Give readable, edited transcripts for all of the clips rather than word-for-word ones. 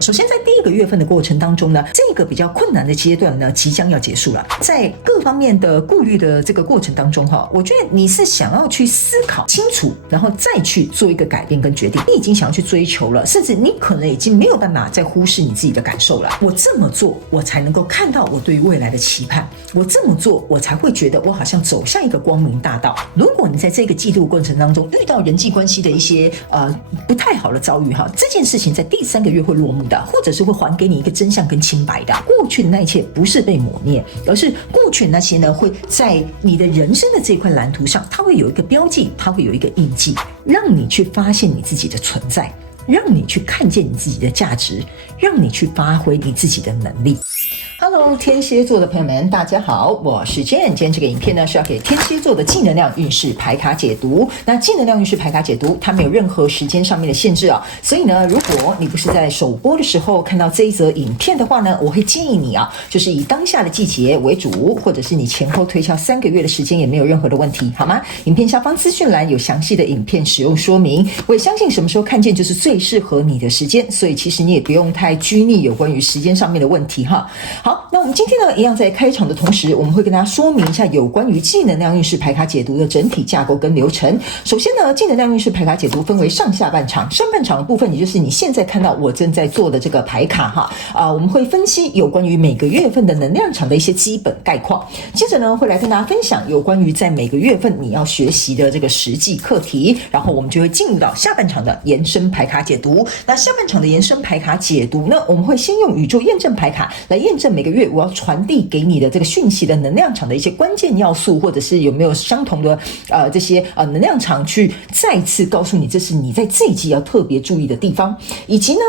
首先在第一个月份的过程当中呢，这个比较困难的阶段呢即将要结束了。在各方面的顾虑的这个过程当中我觉得你是想要去思考清楚，然后再去做一个改变跟决定。你已经想要去追求了，甚至你可能已经没有办法再忽视你自己的感受了。我这么做，我才能够看到我对于未来的期盼。我这么做，我才会觉得我好像走向一个光明大道。如果你在这个季度过程当中遇到人际关系的一些不太好的遭遇这件事情在第3个月会落幕的，或者是会还给你一个真相跟清白的。过去的那一切不是被抹灭，而是过去的那些呢，会在你的人生的这块蓝图上，它会有一个标记，它会有一个印记，让你去发现你自己的存在，让你去看见你自己的价值，让你去发挥你自己的能力。Hello， 天蝎座的朋友们，大家好，我是 Jane。今天这个影片呢是要给天蝎座的净能量运势牌卡解读。那净能量运势牌卡解读，它没有任何时间上面的限制所以呢，如果你不是在首播的时候看到这一则影片的话呢，我会建议你就是以当下的季节为主，或者是你前后推敲3个月的时间也没有任何的问题，好吗？影片下方资讯栏有详细的影片使用说明。我也相信什么时候看见就是最适合你的时间，所以其实你也不用太拘泥有关于时间上面的问题好，那我们今天呢，一样在开场的同时，我们会跟大家说明一下有关于净能量运势牌卡解读的整体架构跟流程。首先呢，净能量运势牌卡解读分为上下半场，上半场的部分也就是你现在看到我正在做的这个牌卡我们会分析有关于每个月份的能量场的一些基本概况，接着呢会来跟大家分享有关于在每个月份你要学习的这个实际课题，然后我们就会进入到下半场的延伸牌卡解读。那下半场的延伸牌卡解读呢，我们会先用宇宙验证牌卡来验证每个月我要传递给你的这个讯息的能量场的一些关键要素，或者是有没有相同的这些能量场去再次告诉你这是你在这一季要特别注意的地方，以及呢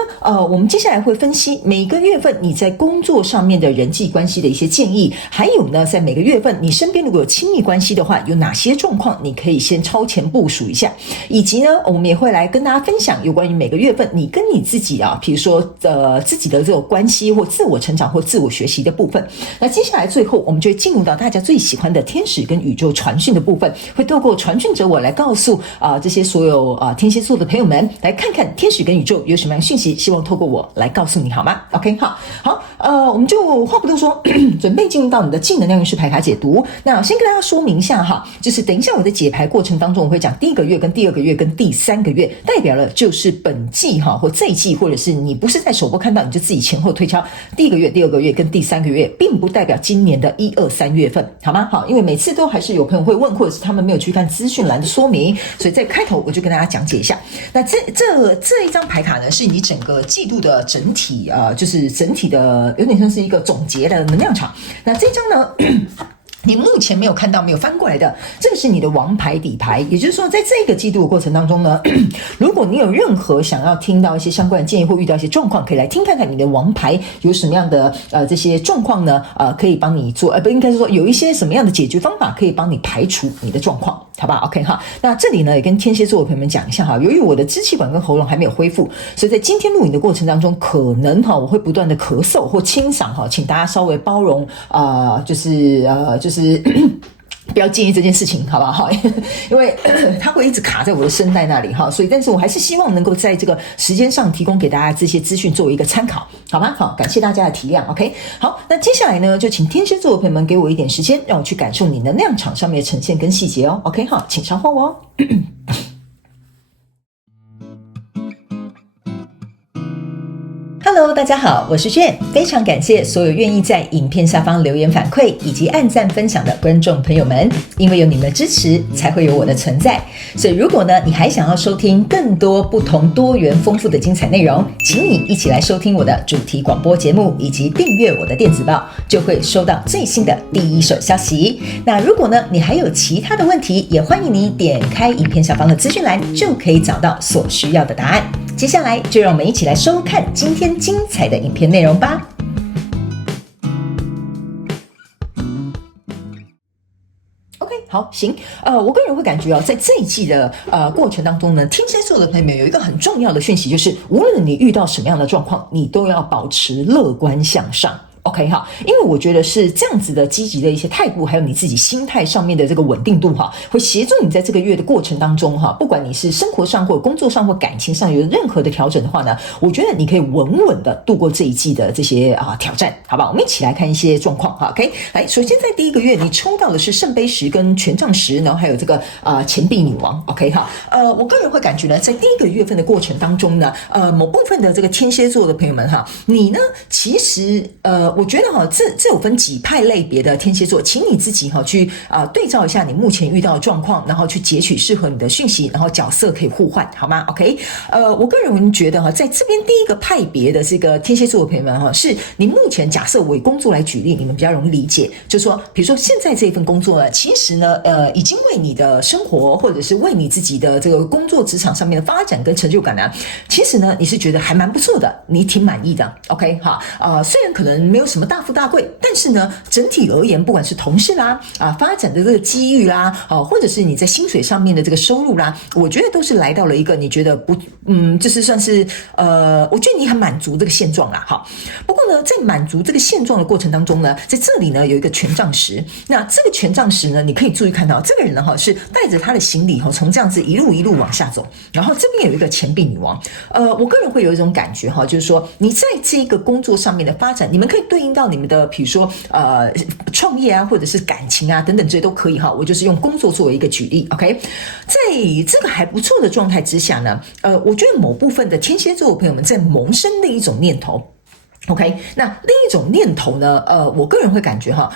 我们接下来会分析每个月份你在工作上面的人际关系的一些建议，还有呢在每个月份你身边如果有亲密关系的话，有哪些状况你可以先超前部署一下，以及呢我们也会来跟大家分享有关于每个月份你跟你自己比如说自己的这种关系或自我成长或自我学习的部分。那接下来最后我们就会进入到大家最喜欢的天使跟宇宙传讯的部分，会透过传讯者我来告诉这些所有天蝎座的朋友们，来看看天使跟宇宙有什么样的讯息，希望透过我来告诉你，好吗？ OK， 好，我们就话不多说准备进入到你的净能量运势牌卡解读。那先跟大家说明一下就是等一下我的解牌过程当中，我会讲第1个月跟第2个月跟第3个月，代表了就是本季或这一季，或者是你不是在首播看到，你就自己前后推敲第1个月、第2个月跟第3个月，并不代表今年的1、2、3月份，好吗？因为每次都还是有朋友会问，或者是他们没有去看资讯栏的说明，所以在开头我就跟大家讲解一下。那这一张牌卡呢，是你整个季度的整体就是整体的有点像是一个总结的能量场。那这张呢你目前没有看到没有翻过来的，这个是你的王牌底牌，也就是说在这个季度的过程当中呢如果你有任何想要听到一些相关的建议或遇到一些状况，可以来听看看你的王牌有什么样的这些状况呢可以帮你做不应该是说有一些什么样的解决方法可以帮你排除你的状况，好吧 OK 那这里呢也跟天蝎座的朋友们讲一下由于我的支气管跟喉咙还没有恢复，所以在今天录影的过程当中可能我会不断的咳嗽或清嗓请大家稍微包容就是不要介意这件事情，好不好？因为它会一直卡在我的声带那里所以但是我还是希望能够在这个时间上提供给大家这些资讯作为一个参考，好吗？好，感谢大家的体谅 OK。 好，那接下来呢就请天蝎座的朋友们给我一点时间，让我去感受你能量场上面的呈现跟细节OK 请稍后Hello， 大家好，我是Jane，非常感谢所有愿意在影片下方留言反馈以及按赞分享的观众朋友们，因为有你们的支持，才会有我的存在。所以如果呢，你还想要收听更多不同多元丰富的精彩内容，请你一起来收听我的主题广播节目，以及订阅我的电子报，就会收到最新的第一手消息。那如果呢，你还有其他的问题，也欢迎你点开影片下方的资讯栏，就可以找到所需要的答案。接下来就让我们一起来收看今天精彩的影片内容吧。OK， 好，行，我个人会感觉在这一季的过程当中呢，天蝎座的朋友们有一个很重要的讯息，就是无论你遇到什么样的状况，你都要保持乐观向上。OK 哈，因为我觉得是这样子的积极的一些态度，还有你自己心态上面的这个稳定度哈，会协助你在这个月的过程当中哈，不管你是生活上或工作上或感情上有任何的调整的话呢，我觉得你可以稳稳的度过这一季的这些挑战，好吧？我们一起来看一些状况哈。OK， 来，首先在第一个月你抽到的是圣杯十跟权杖十，然后还有这个钱币女王 ，OK 哈。我个人会感觉呢，在第一个月份的过程当中呢，某部分的这个天蝎座的朋友们哈，你呢其实我觉得哈，这有分几派类别的天蝎座，请你自己哈去对照一下你目前遇到的状况，然后去截取适合你的讯息，然后角色可以互换，好吗 ？OK， 我个人觉得哈，在这边第一个派别的这个天蝎座的朋友们哈，是你目前假设我以工作来举例，你们比较容易理解，就是说，比如说现在这份工作呢，其实呢，已经为你的生活或者是为你自己的这个工作职场上面的发展跟成就感呢，其实呢，你是觉得还蛮不错的，你挺满意的 ，OK 哈，虽然可能没有什么大富大贵，但是呢，整体而言，不管是同事啦，发展的这个机遇啦，或者是你在薪水上面的这个收入啦，我觉得都是来到了一个你觉得就是算是我觉得你很满足这个现状啦，哈。不过呢，在满足这个现状的过程当中呢，在这里呢有一个权杖十，那这个权杖十呢，你可以注意看到这个人呢哈是带着他的行李哈，从这样子一路往下走，然后这边有一个钱币女王，我个人会有一种感觉哈，就是说你在这个工作上面的发展，你们可以对应到你们的比如说创业啊，或者是感情啊等等这些都可以哈，我就是用工作作为一个举例 ，OK， 在这个还不错的状态之下呢，我觉得某部分的天蝎座的朋友们在萌生的一种念头。OK， 那另一种念头呢？我个人会感觉哈，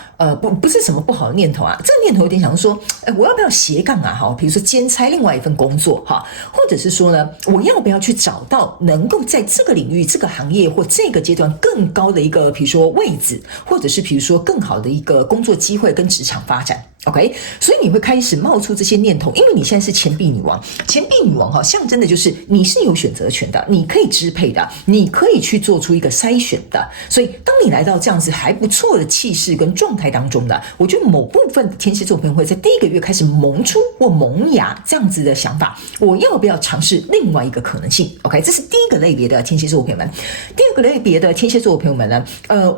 不是什么不好的念头啊。这个念头有点想说，我要不要斜杠啊？哈，比如说兼差另外一份工作哈，或者是说呢，我要不要去找到能够在这个领域、这个行业或这个阶段更高的一个，比如说位置，或者是比如说更好的一个工作机会跟职场发展。OK， 所以你会开始冒出这些念头，因为你现在是钱币女王，钱币女王哈，象征的就是你是有选择权的，你可以支配的，你可以去做出一个筛选的。所以，当你来到这样子还不错的气势跟状态当中的，我觉得某部分的天蝎座朋友会在第一个月开始萌出或萌芽这样子的想法，我要不要尝试另外一个可能性 ？OK， 这是第一个类别的天蝎座朋友们。第二个类别的天蝎座朋友们呢，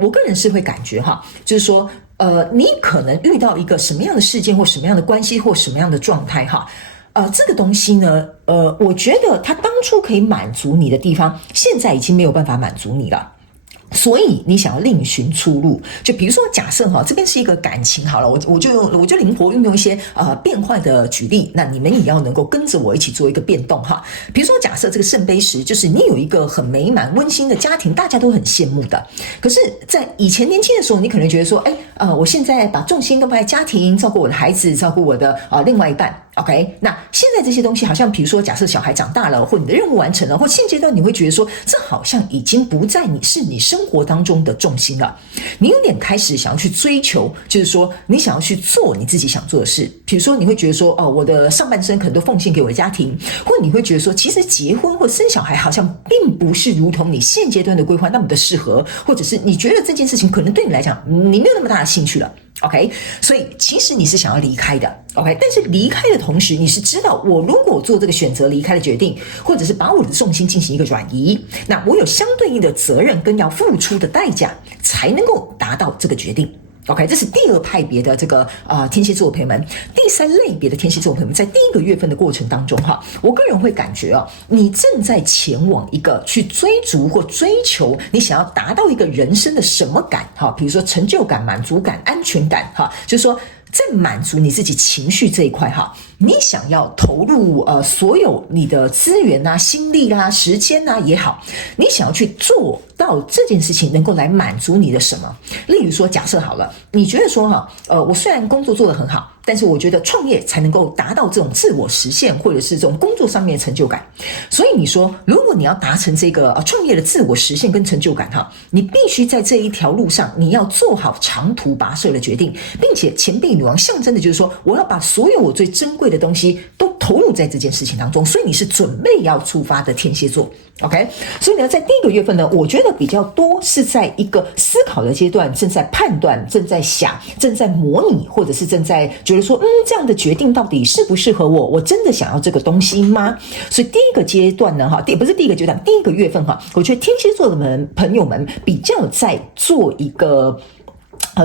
我个人是会感觉哈，就是说。你可能遇到一个什么样的事件或什么样的关系或什么样的状态哈，这个东西呢，我觉得它当初可以满足你的地方，现在已经没有办法满足你了。所以你想要另寻出路，就比如说假设哈，这边是一个感情好了，我就灵活运用一些变换的举例，那你们也要能够跟着我一起做一个变动哈。比如说假设这个圣杯十，就是你有一个很美满温馨的家庭，大家都很羡慕的。可是，在以前年轻的时候，你可能觉得说，我现在把重心都放在家庭，照顾我的孩子，照顾我的另外一半。OK， 那现在这些东西好像，比如说假设小孩长大了，或你的任务完成了，或现阶段你会觉得说，这好像已经不在你生活当中的重心了。你有点开始想要去追求，就是说你想要去做你自己想做的事。比如说你会觉得说，我的上半生可能都奉献给我的家庭，或你会觉得说，其实结婚或生小孩好像并不是如同你现阶段的规划那么的适合，或者是你觉得这件事情可能对你来讲，你没有那么大的兴趣了。OK， 所以其实你是想要离开的 ，OK， 但是离开的同时，你是知道我如果做这个选择离开的决定，或者是把我的重心进行一个转移，那我有相对应的责任跟要付出的代价，才能够达到这个决定。OK， 这是第二派别的这个天蝎座的朋友们。第三类别的天蝎座的朋友们，在第一个月份的过程当中哈，我个人会感觉你正在前往一个去追逐或追求你想要达到一个人生的什么感哈，比如说成就感、满足感、安全感哈，就是说。在满足你自己情绪这一块哈，你想要投入所有你的资源啊、心力啊、时间啊也好，你想要去做到这件事情能够来满足你的什么？例如说，假设好了，你觉得说我虽然工作做得很好，但是我觉得创业才能够达到这种自我实现，或者是这种工作上面的成就感。所以你说，如果你要达成这个创业的自我实现跟成就感哈，你必须在这一条路上，你要做好长途跋涉的决定，并且钱币女王象征的就是说，我要把所有我最珍贵的东西都投入在这件事情当中，所以你是准备要出发的天蝎座。OK， 所以呢，在第一个月份呢，我觉得比较多是在一个思考的阶段，正在判断，正在想，正在模拟，或者是正在觉得说，这样的决定到底适不适合我？我真的想要这个东西吗？所以第一个阶段呢，不是第一个阶段，第一个月份我觉得天蝎座的朋友们比较在做一个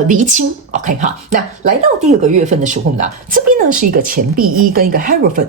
厘清 ，OK 哈。那来到第二个月份的时候呢，这边呢是一个钱币一跟一个 Hierophant，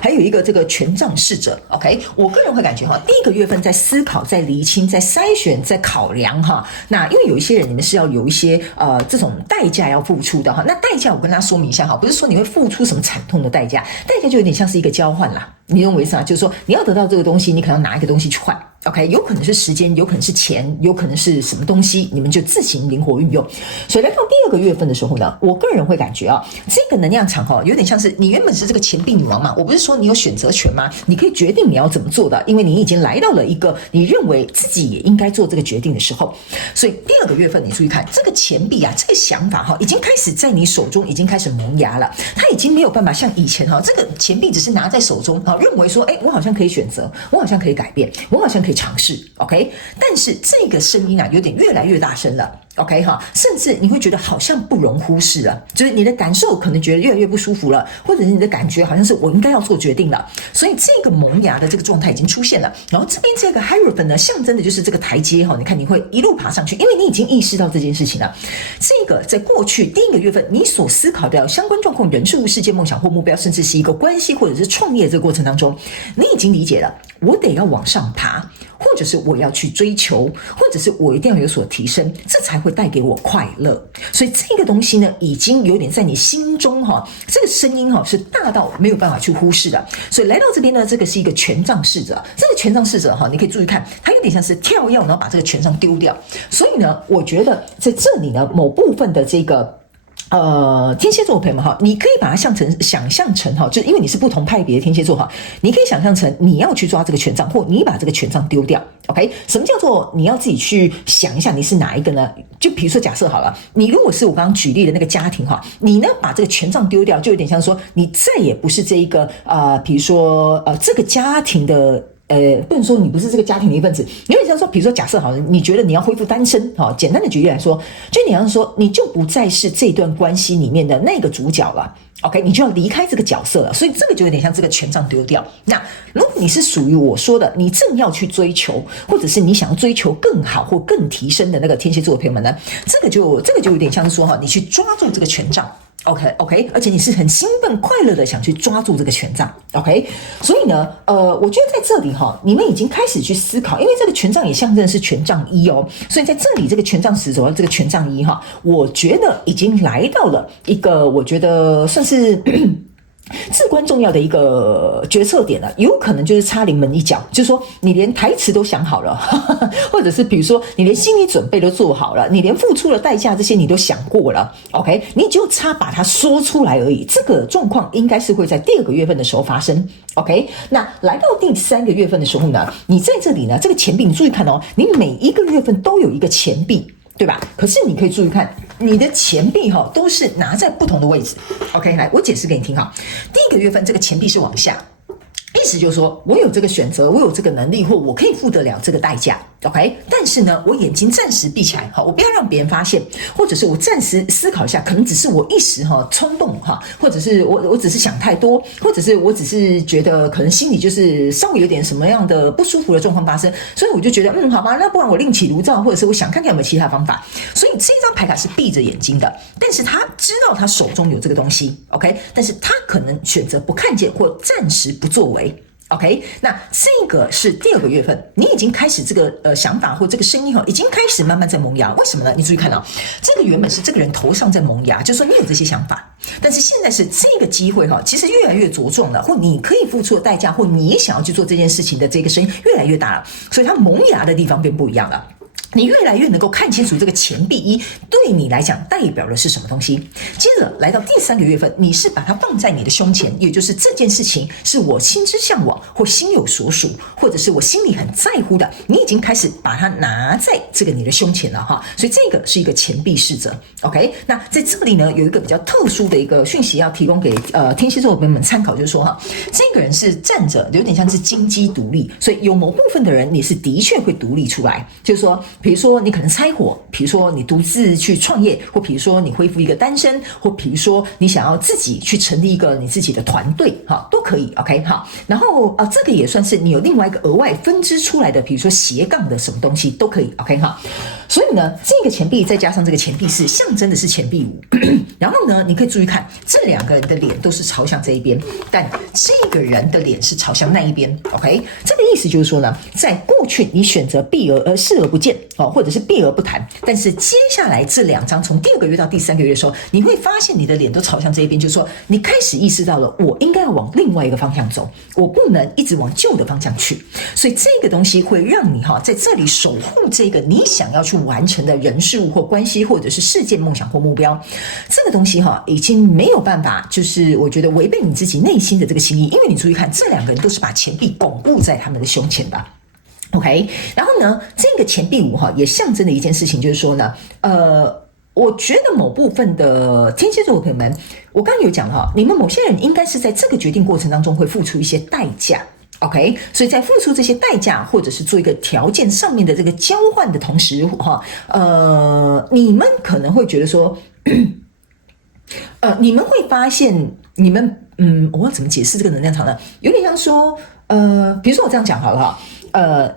还有一个这个权杖侍者 ，OK。我个人会感觉第一个月份在思考、在厘清、在筛选、在考量那因为有一些人你们是要有一些这种代价要付出的那代价我跟大家说明一下不是说你会付出什么惨痛的代价，代价就有点像是一个交换啦。你认为是就是说你要得到这个东西，你可能要拿一个东西去换。OK， 有可能是时间，有可能是钱，有可能是什么东西，你们就自行灵活运用。所以来到第二个月份的时候呢，我个人会感觉这个能量场有点像是你原本是这个钱币女王嘛，我不是说你有选择权吗？你可以决定你要怎么做的，因为你已经来到了一个你认为自己也应该做这个决定的时候。所以第二个月份你注意看，这个钱币这个想法已经开始在你手中已经开始萌芽了，它已经没有办法像以前这个钱币只是拿在手中认为说我好像可以选择，我好像可以改变，我好像可以尝试 OK， 但是这个声音有点越来越大声了 OK 甚至你会觉得好像不容忽视了，就是你的感受可能觉得越来越不舒服了，或者是你的感觉好像是我应该要做决定了，所以这个萌芽的这个状态已经出现了。然后这边这个 Hierophant 呢，象征的就是这个台阶你看你会一路爬上去，因为你已经意识到这件事情了。这个在过去第一个月份你所思考的相关状况、人事物、事件、梦想或目标，甚至是一个关系或者是创业这个过程当中，你已经理解了我得要往上爬，或者是我要去追求，或者是我一定要有所提升，这才会带给我快乐。所以这个东西呢，已经有点在你心中这个声音是大到没有办法去忽视的。所以来到这边呢，这个是一个权杖侍者，这个权杖侍者你可以注意看，它有点像是跳跃，然后把这个权杖丢掉。所以呢，我觉得在这里呢，某部分的这个天蝎座的朋友们你可以把它想象成就是因为你是不同派别的天蝎座你可以想象成你要去抓这个权杖，或你把这个权杖丢掉。OK， 什么叫做你要自己去想一下你是哪一个呢？就比如说假设好了，你如果是我刚刚举例的那个家庭你呢把这个权杖丢掉，就有点像说你再也不是这一个比如说这个家庭的。不能说你不是这个家庭的一份子，有点像说，比如说假设好了，你觉得你要恢复单身，简单的举例来说，就你要说你就不再是这段关系里面的那个主角了。OK， 你就要离开这个角色了，所以这个就有点像这个权杖丢掉。那如果你是属于我说的，你正要去追求，或者是你想要追求更好或更提升的那个天蝎座的朋友们呢，这个就有点像是说你去抓住这个权杖。OK， 而且你是很兴奋快乐的想去抓住这个权杖 OK， 所以呢我觉得在这里你们已经开始去思考，因为这个权杖也象征的是权杖一所以在这里这个权杖使者这个权杖一我觉得已经来到了一个我觉得算是至关重要的一个决策点了，有可能就是插临门一脚，就是说你连台词都想好了或者是比如说你连心理准备都做好了，你连付出的代价这些你都想过了 OK， 你就差把它说出来而已。这个状况应该是会在第二个月份的时候发生 OK， 那来到第三个月份的时候呢，你在这里呢这个钱币你注意看你每一个月份都有一个钱币对吧？可是你可以注意看，你的钱币都是拿在不同的位置。OK， 来，我解释给你听第一个月份这个钱币是往下，意思就是说我有这个选择，我有这个能力，或我可以付得了这个代价。OK， 但是呢，我眼睛暂时闭起来，我不要让别人发现，或者是我暂时思考一下，可能只是我一时冲动或者是我只是想太多，或者是我只是觉得可能心里就是稍微有点什么样的不舒服的状况发生，所以我就觉得好吧，那不然我另起炉灶，或者是我想看看有没有其他方法。所以这张牌卡是闭着眼睛的，但是他知道他手中有这个东西 OK， 但是他可能选择不看见或暂时不作为。OK， 那这个是第二个月份，你已经开始这个想法或这个声音已经开始慢慢在萌芽。为什么呢？你注意看这个原本是这个人头上在萌芽，就是说你有这些想法，但是现在是这个机会其实越来越茁壮了，或你可以付出的代价，或你想要去做这件事情的这个声音越来越大了，所以它萌芽的地方变不一样了。你越来越能够看清楚这个钱币一对你来讲代表的是什么东西。接着来到第3个月份，你是把它放在你的胸前，也就是这件事情是我心之向往或心有所属，或者是我心里很在乎的，你已经开始把它拿在这个你的胸前了哈。所以这个是一个钱币侍者 ，OK？ 那在这里呢，有一个比较特殊的一个讯息要提供给天蝎座的朋友们参考，就是说哈，这个人是站着有点像是金鸡独立，所以有某部分的人你是的确会独立出来，就是说。比如说你可能拆伙，比如说你独自去创业，或比如说你恢复一个单身，或比如说你想要自己去成立一个你自己的团队，哈，都可以 ，OK 哈。然后这个也算是你有另外一个额外分支出来的，比如说斜杠的什么东西都可以 ，OK 哈。所以呢，这个钱币再加上这个钱币是象征的是钱币5，然后呢，你可以注意看这2个人的脸都是朝向这一边，但这个人的脸是朝向那一边 ，OK？ 这个意思就是说呢，在过去你选择避而视而不见。或者是避而不谈，但是接下来这2张从第2个月到第3个月的时候，你会发现你的脸都朝向这一边，就是说你开始意识到了，我应该要往另外一个方向走，我不能一直往旧的方向去。所以这个东西会让你在这里守护这个你想要去完成的人事物或关系，或者是事件、梦想或目标。这个东西已经没有办法，就是我觉得违背你自己内心的这个心意，因为你注意看，这2个人都是把钱币巩固在他们的胸前的。OK， 然后呢，这个钱币5也象征的一件事情，就是说呢，我觉得某部分的天蝎座的朋友们，我刚刚有讲你们某些人应该是在这个决定过程当中会付出一些代价。OK， 所以在付出这些代价或者是做一个条件上面的这个交换的同时，你们可能会觉得说，你们会发现，你们我要怎么解释这个能量场呢？有点像说，比如说我这样讲好了哈。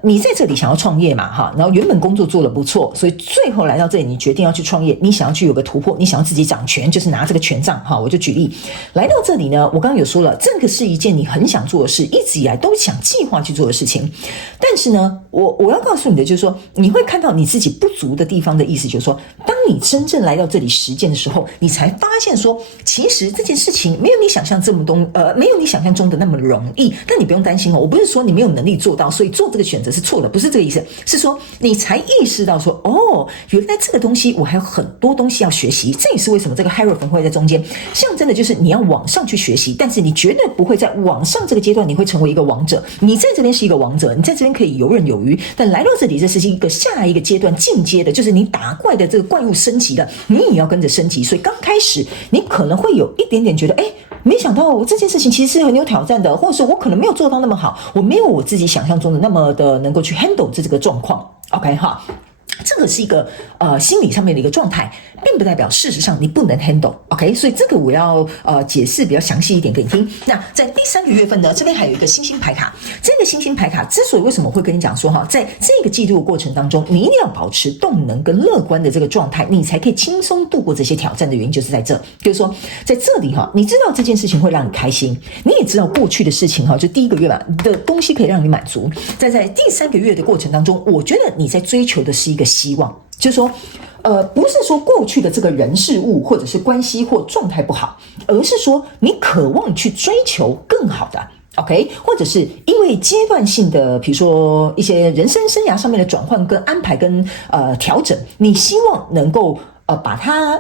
你在这里想要创业嘛，哈，然后原本工作做得不错，所以最后来到这里，你决定要去创业，你想要去有个突破，你想要自己掌权，就是拿这个权杖，哈，我就举例，来到这里呢，我刚刚有说了，这个是一件你很想做的事，一直以来都想计划去做的事情，但是呢，我要告诉你的就是说，你会看到你自己不足的地方的意思，就是说，当你真正来到这里实践的时候，你才发现说，其实这件事情没有你想象没有你想象中的那么容易，但你不用担心我不是说你没有能力做到，所以做这个选择是错的，不是这个意思，是说你才意识到说，原来这个东西我还有很多东西要学习，这也是为什么这个 Hierophant 会在中间，象征的就是你要往上去学习，但是你绝对不会在往上这个阶段你会成为一个王者，你在这边是一个王者，你在这边可以游刃有余，但来到这里这是一个下一个阶段进阶的，就是你打怪的这个怪物升级的，你也要跟着升级，所以刚开始你可能会有一点点觉得，没想到这件事情其实是很有挑战的，或者是我可能没有做到那么好，我没有我自己想象中的那么的能够去 handle 这个状况 ，OK 哈。这个是一个心理上面的一个状态，并不代表事实上你不能 handle，OK？ 所以这个我要解释比较详细一点给你听。那在第3个月份呢，这边还有一个星星牌卡，这个星星牌卡之所以为什么会跟你讲说在这个季度的过程当中，你一定要保持动能跟乐观的这个状态，你才可以轻松度过这些挑战的原因就是在这，就是说在这里你知道这件事情会让你开心，你也知道过去的事情就第1个月吧的东西可以让你满足，在第3个月的过程当中，我觉得你在追求的是一个希望，就是说不是说过去的这个人事物或者是关系或状态不好，而是说你渴望去追求更好的 OK， 或者是因为阶段性的比如说一些人生生涯上面的转换跟安排跟调整，你希望能够把它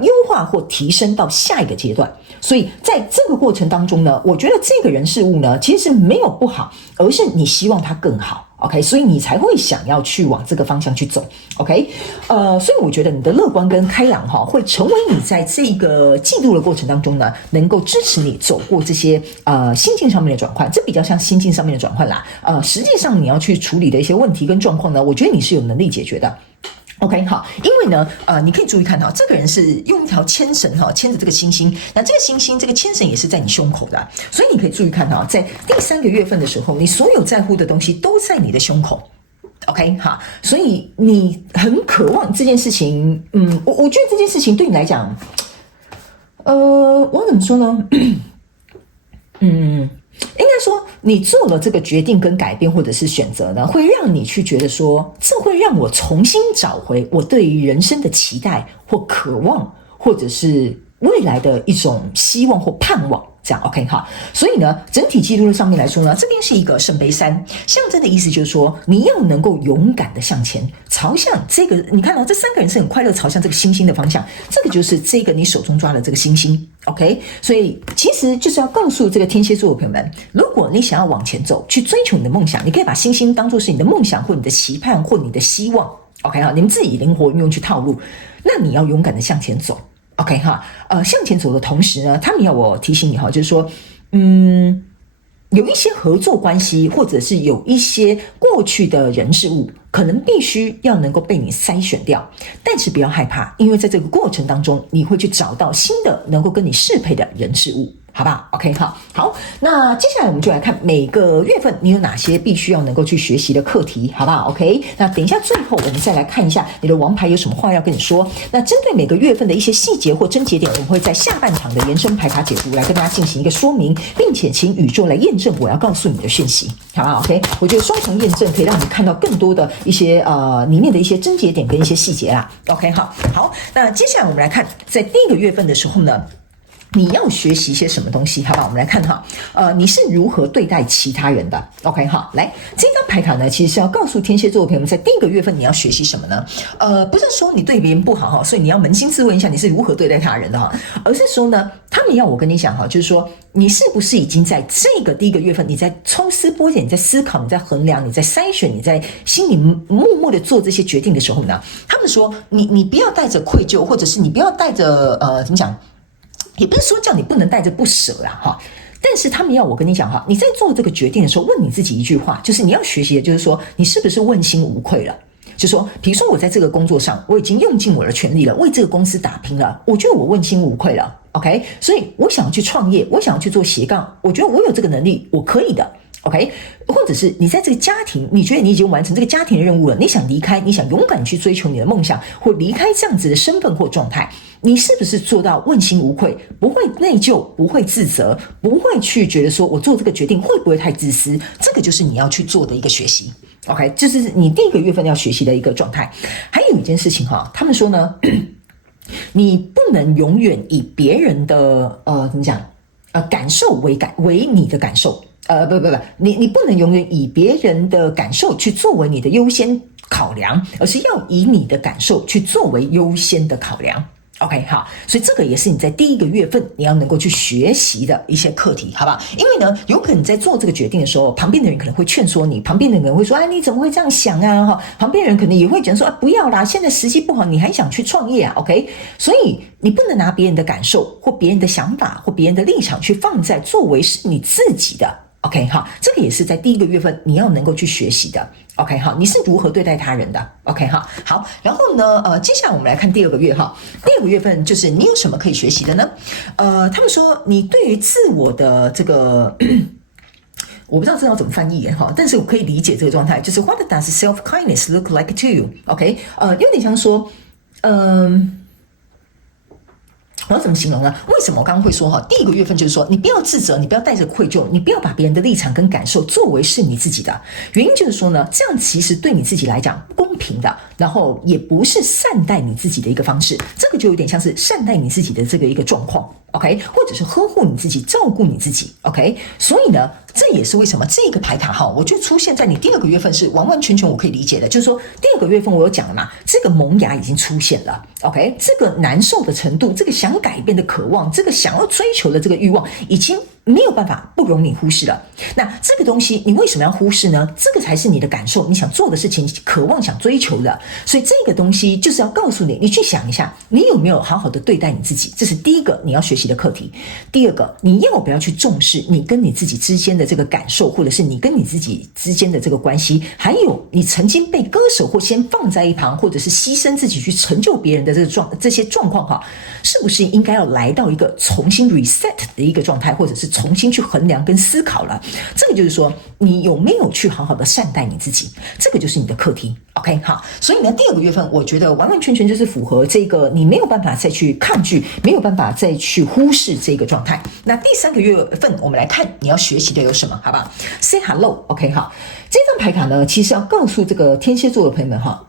优化或提升到下一个阶段，所以在这个过程当中呢，我觉得这个人事物呢其实没有不好，而是你希望它更好 OK， 所以你才会想要去往这个方向去走 OK， 所以我觉得你的乐观跟开朗会成为你在这个季度的过程当中呢，能够支持你走过这些心境上面的转换，这比较像心境上面的转换啦，实际上你要去处理的一些问题跟状况呢，我觉得你是有能力解决的。OK 好，因为呢，你可以注意看这个人是用一条牵绳牵着这个星星，那这个星星这个牵绳也是在你胸口的，所以你可以注意看在第3个月份的时候，你所有在乎的东西都在你的胸口。OK 好，所以你很渴望这件事情，我觉得这件事情对你来讲，我怎么说呢？应该说你做了这个决定跟改变或者是选择呢，会让你去觉得说，这会让我重新找回我对于人生的期待或渴望，或者是未来的一种希望或盼望，这样 OK 哈，所以呢，整体记录的上面来说呢，这边是一个圣杯三，象征的意思就是说，你要能够勇敢的向前，朝向这个，你看到这三个人是很快乐朝向这个星星的方向，这个就是这个你手中抓的这个星星 ，OK， 所以其实就是要告诉这个天蝎座的朋友们，如果你想要往前走，去追求你的梦想，你可以把星星当作是你的梦想或你的期盼或你的希望 ，OK 哈，你们自己灵活运用去套路，那你要勇敢的向前走。OK 哈，向前走的同时呢，他们要我提醒你哈，就是说，有一些合作关系，或者是有一些过去的人事物，可能必须要能够被你筛选掉，但是不要害怕，因为在这个过程当中，你会去找到新的能够跟你适配的人事物。好不好 ？OK 好，那接下来我们就来看每个月份你有哪些必须要能够去学习的课题，好不好 ？OK， 那等一下最后我们再来看一下你的王牌有什么话要跟你说。那针对每个月份的一些细节或症结点，我们会在下半场的延伸牌卡解读来跟大家进行一个说明，并且请宇宙来验证我要告诉你的讯息，好不好 ？OK， 我觉得双重验证可以让你看到更多的一些里面的一些症结点跟一些细节啦。OK， 好，那接下来我们来看在第一个月份的时候呢。你要学习些什么东西？好吧，我们来看哈，你是如何对待其他人的 ？OK 哈，来这张牌卡呢，其实是要告诉天蝎座的朋友们，在第一个月份你要学习什么呢？不是说你对别人不好哈，所以你要扪心自问一下，你是如何对待他人的哈，而是说呢，他们要我跟你讲哈，就是说你是不是已经在这个第一个月份，你在抽丝剥茧，你在思考，你在衡量，你在筛选，你在心里默默的做这些决定的时候呢，他们说你不要带着愧疚，或者是你不要带着怎么讲？也不是说叫你不能带着不舍啦哈，但是他们要我跟你讲哈，你在做这个决定的时候，问你自己一句话，就是你要学习的就是说，你是不是问心无愧了？就说，比如说我在这个工作上，我已经用尽我的全力了，为这个公司打拼了，我觉得我问心无愧了 ，OK， 所以我想要去创业，我想要去做斜杠，我觉得我有这个能力，我可以的。OK， 或者是你在这个家庭，你觉得你已经完成这个家庭的任务了，你想离开，你想勇敢去追求你的梦想，或离开这样子的身份或状态，你是不是做到问心无愧，不会内疚，不会自责，不会去觉得说我做这个决定会不会太自私？这个就是你要去做的一个学习。OK， 这是你第一个月份要学习的一个状态。还有一件事情哈，他们说呢，你不能永远以别人的怎么讲感受为你的感受。不，你不能永远以别人的感受去作为你的优先考量，而是要以你的感受去作为优先的考量。OK， 好，所以这个也是你在第一个月份你要能够去学习的一些课题，好不好？因为呢，有可能你在做这个决定的时候，旁边的人可能会劝说你，旁边的人可能会说，哎，你怎么会这样想啊？哈，旁边人可能也会觉得说，不要啦，现在时机不好，你还想去创业啊 ？OK， 所以你不能拿别人的感受或别人的想法或别人的立场去放在作为是你自己的。OK， 好，这个也是在第一个月份你要能够去学习的。OK， 好，你是如何对待他人的 ？OK， 好，然后呢，接下来我们来看第二个月哈。第二个月份就是你有什么可以学习的呢？他们说你对于自我的这个我不知道这要怎么翻译哈，但是我可以理解这个状态，就是 What does self-kindness look like to you？OK， 有点像说，我要怎么形容呢？为什么我刚刚会说哈？第一个月份就是说，你不要自责，你不要带着愧疚，你不要把别人的立场跟感受作为是你自己的。原因就是说呢，这样其实对你自己来讲不公平的，然后也不是善待你自己的一个方式。这个就有点像是善待你自己的这个一个状况 ，OK， 或者是呵护你自己、照顾你自己 ，OK。所以呢，这也是为什么这个牌卡哈，我就出现在你第二个月份是完完全全我可以理解的，就是说第二个月份我有讲了嘛，这个萌芽已经出现了 ，OK， 这个难受的程度，这个想改变的渴望，这个想要追求的这个欲望，已经没有办法不容你忽视了。那这个东西你为什么要忽视呢？这个才是你的感受，你想做的事情，渴望想追求的。所以这个东西就是要告诉你，你去想一下，你有没有好好的对待你自己？这是第一个你要学习的课题。第二个，你要不要去重视你跟你自己之间的这个感受，或者是你跟你自己之间的这个关系，还有你曾经被割舍或先放在一旁，或者是牺牲自己去成就别人的这些状况哈，是不是应该要来到一个重新 reset 的一个状态，或者是重新去衡量跟思考了？这个就是说，你有没有去好好的善待你自己？这个就是你的课题。OK， 好，所以呢，第二个月份我觉得完完全全就是符合这个，你没有办法再去抗拒，没有办法再去忽视这个状态。那第三个月份我们来看你要学习的有什么，好不好 ？Say hello，OK， 好，这张牌卡呢，其实要告诉这个天蝎座的朋友们哈。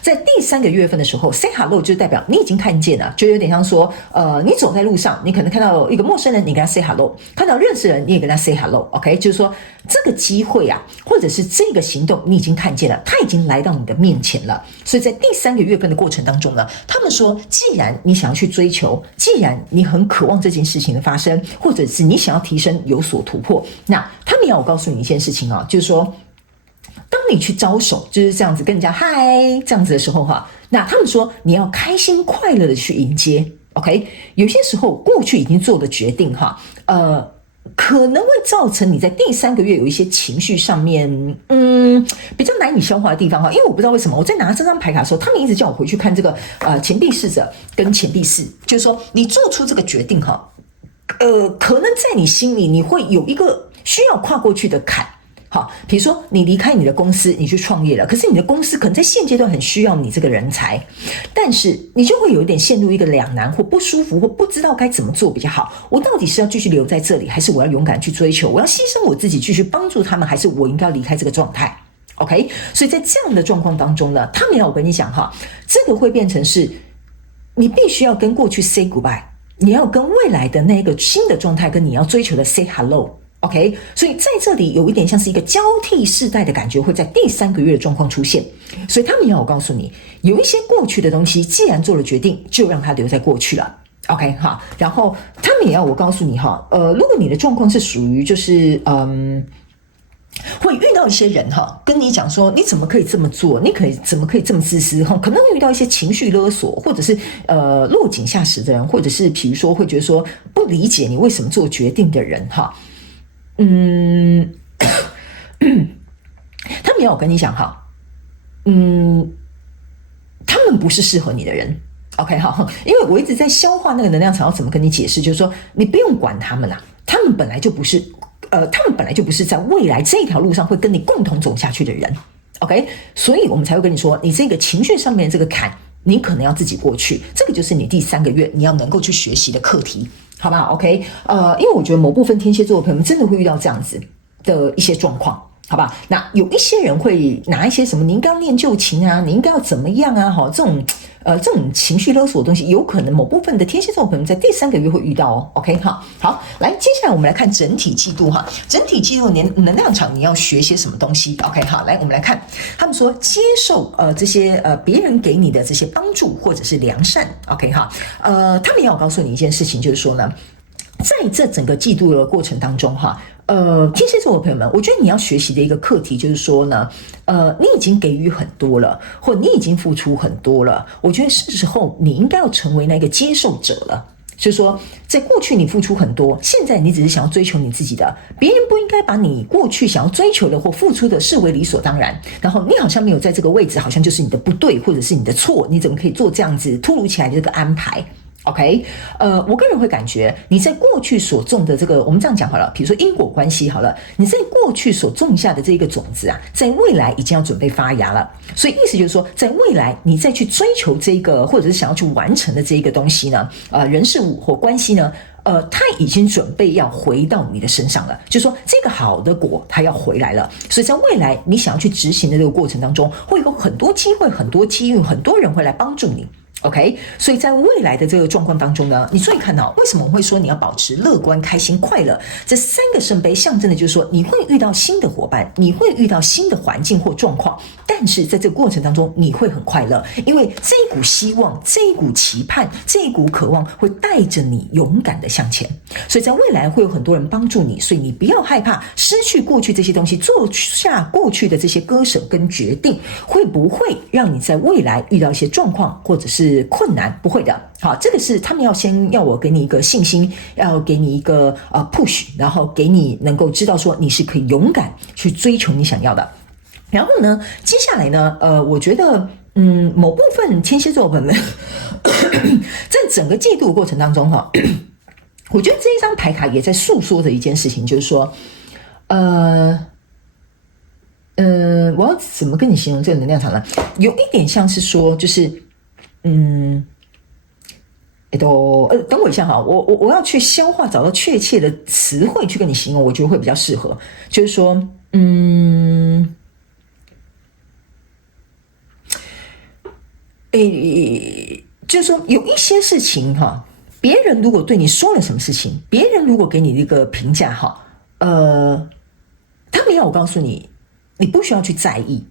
在第三个月份的时候 say hello 就代表你已经看见了，就有点像说你走在路上，你可能看到一个陌生人，你跟他 say hello， 看到认识人你也跟他 say hello， OK， 就是说这个机会啊，或者是这个行动你已经看见了，他已经来到你的面前了。所以在第三个月份的过程当中呢，他们说既然你想要去追求，既然你很渴望这件事情的发生，或者是你想要提升有所突破，那他们要我告诉你一件事情啊，就是说当你去招手就是这样子跟人家嗨这样子的时候哈，那他们说你要开心快乐的去迎接 OK， 有些时候过去已经做的决定哈，可能会造成你在第三个月有一些情绪上面比较难以消化的地方哈，因为我不知道为什么我在拿这张牌卡的时候，他们一直叫我回去看这个钱币侍者跟钱币四，就是说你做出这个决定哈，可能在你心里你会有一个需要跨过去的坎。好，比如说你离开你的公司，你去创业了，可是你的公司可能在现阶段很需要你这个人才，但是你就会有一点陷入一个两难或不舒服，或不知道该怎么做比较好。我到底是要继续留在这里，还是我要勇敢去追求？我要牺牲我自己继续帮助他们，还是我应该要离开这个状态 ？OK， 所以在这样的状况当中呢，他们要我跟你讲哈，这个会变成是你必须要跟过去 say goodbye， 你要跟未来的那个新的状态跟你要追求的 say hello。OK， 所以在这里有一点像是一个交替世代的感觉，会在第三个月的状况出现。所以他们要我告诉你，有一些过去的东西，既然做了决定，就让它留在过去了。OK 哈，然后他们也要我告诉你哈，如果你的状况是属于就是会遇到一些人哈，跟你讲说你怎么可以这么做，你怎么可以这么自私哈，可能会遇到一些情绪勒索，或者是落井下石的人，或者是比如说会觉得说不理解你为什么做决定的人哈。他们要我跟你讲哈，他们不是适合你的人 ，OK 哈，因为我一直在消化那个能量场要怎么跟你解释，就是说你不用管他们啦，他们本来就不是在未来这条路上会跟你共同走下去的人 ，OK， 所以我们才会跟你说，你这个情绪上面的这个坎，你可能要自己过去，这个就是你第三个月你要能够去学习的课题。好吧 ，OK， 因为我觉得某部分天蝎座的朋友们真的会遇到这样子的一些状况，好吧？那有一些人会拿一些什么，你应该要念旧情啊，你应该要怎么样啊，哈，这种情绪勒索的东西，有可能某部分的天蝎座的朋友们在第三个月会遇到哦。OK， 好，来，接下来我们来看整体季度哈，整体季度能量场你要学些什么东西 ？OK， 好，来我们来看，他们说接受这些别人给你的这些帮助或者是良善 ，OK 哈，他们要告诉你一件事情，就是说呢，在这整个季度的过程当中哈。天蝎座的朋友们，我觉得你要学习的一个课题就是说呢，你已经给予很多了，或你已经付出很多了，我觉得是时候你应该要成为那个接受者了。就是说，在过去你付出很多，现在你只是想要追求你自己的，别人不应该把你过去想要追求的或付出的视为理所当然。然后你好像没有在这个位置，好像就是你的不对，或者是你的错，你怎么可以做这样子突如其来的这个安排？OK， 我个人会感觉你在过去所种的这个，我们这样讲好了，比如说因果关系好了，你在过去所种下的这个种子啊，在未来已经要准备发芽了。所以意思就是说，在未来你再去追求这个，或者是想要去完成的这一个东西呢，人事物或关系呢，它已经准备要回到你的身上了。就是说，这个好的果它要回来了。所以在未来你想要去执行的这个过程当中，会有很多机会、很多机遇、很多人会来帮助你。OK， 所以在未来的这个状况当中呢，你注意看到为什么我会说你要保持乐观、开心、快乐？这三个圣杯象征的就是说，你会遇到新的伙伴，你会遇到新的环境或状况，但是在这个过程当中，你会很快乐，因为这一股希望、这一股期盼、这一股渴望会带着你勇敢的向前。所以在未来会有很多人帮助你，所以你不要害怕失去过去这些东西，做下过去的这些割舍跟决定，会不会让你在未来遇到一些状况或者是困难？不会的。好，这个是他们要先要我给你一个信心，要给你一个push， 然后给你能够知道说你是可以勇敢去追求你想要的。然后呢，接下来呢，我觉得某部分天蝎座的朋友们在整个季度过程当中哈，我觉得这一张牌卡也在诉说着一件事情，就是说我要怎么跟你形容这个能量场呢？有一点像是说，就是等我一下哈，我要去消化，找到确切的词汇去跟你形容，我觉得会比较适合。就是说，就是说有一些事情哈，别人如果对你说了什么事情，别人如果给你一个评价哈，他们要我告诉你，你不需要去在意，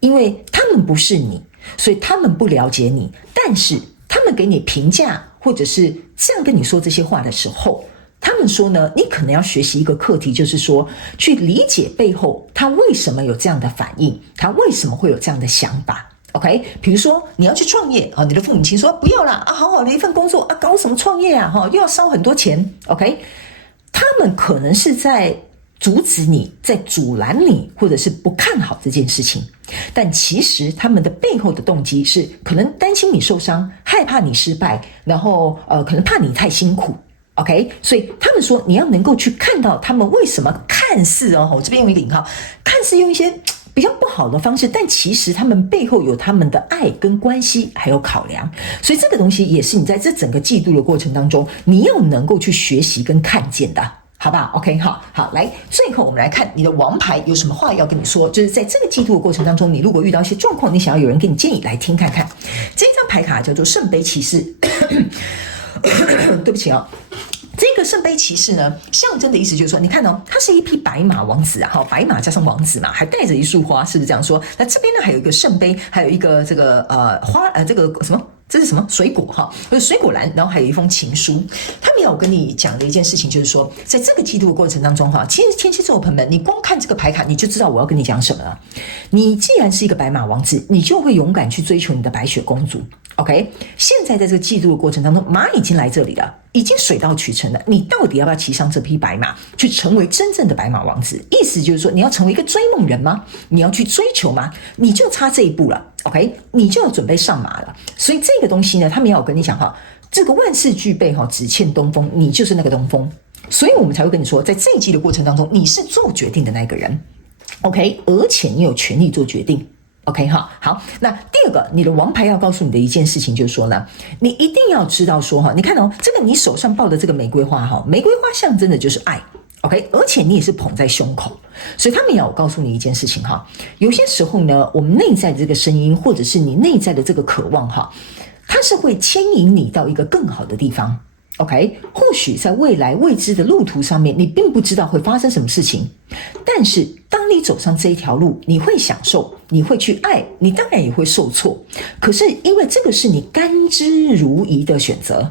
因为他们不是你，所以他们不了解你。但是他们给你评价，或者是这样跟你说这些话的时候，他们说呢，你可能要学习一个课题，就是说去理解背后他为什么有这样的反应，他为什么会有这样的想法。OK， 比如说你要去创业啊，你的父母亲说不要啦啊，好好的一份工作啊，搞什么创业啊，又要烧很多钱。OK， 他们可能是在阻止你，在阻拦你，或者是不看好这件事情，但其实他们的背后的动机是可能担心你受伤，害怕你失败，然后可能怕你太辛苦。OK， 所以他们说你要能够去看到他们为什么看似我这边用一个引号，看似用一些比较不好的方式，但其实他们背后有他们的爱跟关系还有考量，所以这个东西也是你在这整个季度的过程当中你要能够去学习跟看见的，好不好 ？OK， 好，来，最后我们来看你的王牌有什么话要跟你说，就是在这个季度的过程当中，你如果遇到一些状况，你想要有人给你建议，来听看看。这张牌卡叫做圣杯骑士，对不起啊。这个圣杯骑士呢，象征的意思就是说，你看哦，它是一匹白马王子啊，白马加上王子嘛，还带着一束花，是不是这样说？那这边呢，还有一个圣杯，还有一个这个花这个什么？这是什么水果哈？水果篮，然后还有一封情书。他们要我跟你讲的一件事情，就是说，在这个季度的过程当中哈，其实天蝎座的朋友们，你光看这个牌卡，你就知道我要跟你讲什么了。你既然是一个白马王子，你就会勇敢去追求你的白雪公主。OK， 现在在这个季度的过程当中，马已经来这里了，已经水到渠成了。你到底要不要骑上这匹白马，去成为真正的白马王子？意思就是说，你要成为一个追梦人吗？你要去追求吗？你就差这一步了。OK， 你就要准备上马了。所以这个东西呢，他们要我跟你讲哈，这个万事俱备哈，只欠东风，你就是那个东风。所以我们才会跟你说，在这一季的过程当中，你是做决定的那个人。OK， 而且你有权利做决定。OK 哈，好，那第二个，你的王牌要告诉你的一件事情就是说呢，你一定要知道说哈，你看哦，这个你手上抱的这个玫瑰花哈，玫瑰花象征的就是爱。OK， 而且你也是捧在胸口，所以他们也要我告诉你一件事情哈，有些时候呢，我们内在的这个声音，或者是你内在的这个渴望哈，它是会牵引你到一个更好的地方。OK， 或许在未来未知的路途上面，你并不知道会发生什么事情，但是当你走上这一条路，你会享受，你会去爱，你当然也会受挫，可是因为这个是你甘之如饴的选择，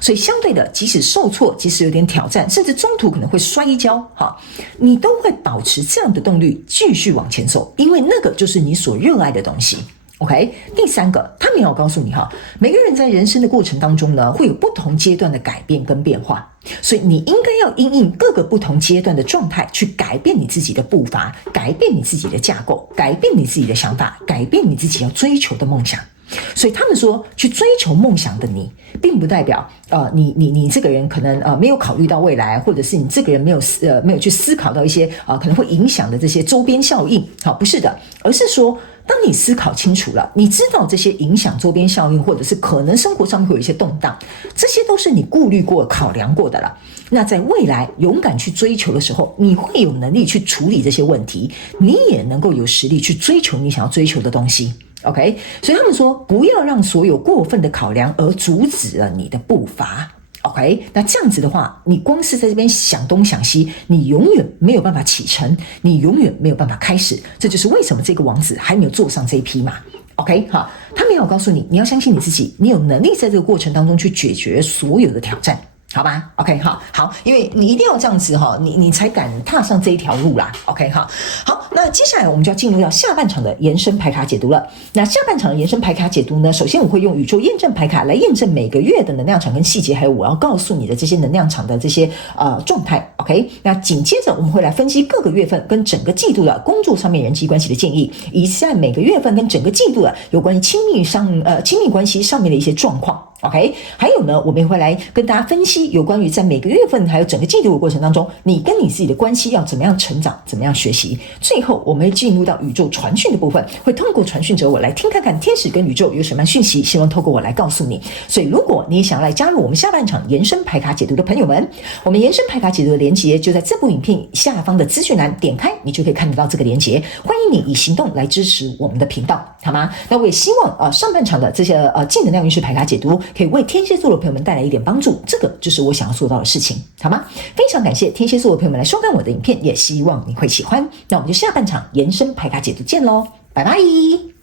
所以相对的，即使受挫，即使有点挑战，甚至中途可能会摔跤，你都会保持这样的动力继续往前走，因为那个就是你所热爱的东西。OK， 第三个，他们要告诉你哈，每个人在人生的过程当中呢，会有不同阶段的改变跟变化，所以你应该要因应各个不同阶段的状态，去改变你自己的步伐，改变你自己的架构，改变你自己的想法，改变你自己要追求的梦想。所以他们说，去追求梦想的你，并不代表你这个人可能没有考虑到未来，或者是你这个人没有去思考到一些可能会影响的这些周边效应。好，不是的，而是说，当你思考清楚了，你知道这些影响周边效应，或者是可能生活上面会有一些动荡，这些都是你顾虑过、考量过的了。那在未来勇敢去追求的时候，你会有能力去处理这些问题，你也能够有实力去追求你想要追求的东西。OK， 所以他们说，不要让所有过分的考量而阻止了你的步伐。OK， 那这样子的话，你光是在这边想东想西，你永远没有办法启程，你永远没有办法开始。这就是为什么这个王子还没有坐上这一匹马。OK， 好，他们要告诉你，你要相信你自己，你有能力在这个过程当中去解决所有的挑战。好吧 ，OK 好，因为你一定要这样子哈，你才敢踏上这一条路啦 ，OK 好，那接下来我们就要进入到下半场的延伸牌卡解读了。那下半场的延伸牌卡解读呢，首先我会用宇宙验证牌卡来验证每个月的能量场跟细节，还有我要告诉你的这些能量场的这些状态 ，OK。那紧接着我们会来分析各个月份跟整个季度的工作上面人际关系的建议，以及在每个月份跟整个季度的有关于亲密关系上面的一些状况。OK， 还有呢，我们也会来跟大家分析有关于在每个月份还有整个季度的过程当中，你跟你自己的关系要怎么样成长，怎么样学习。最后，我们会进入到宇宙传讯的部分，会通过传讯者我来听看看天使跟宇宙有什么样讯息，希望透过我来告诉你。所以，如果你也想要来加入我们下半场延伸牌卡解读的朋友们，我们延伸牌卡解读的连结就在这部影片下方的资讯栏，点开你就可以看得到这个连结。欢迎你以行动来支持我们的频道，好吗？那我也希望上半场的这些正能量运势牌卡解读可以为天蝎座的朋友们带来一点帮助，这个就是我想要做到的事情，好吗？非常感谢天蝎座的朋友们来收看我的影片，也希望你会喜欢。那我们就下半场延伸牌卡解读见咯，拜拜。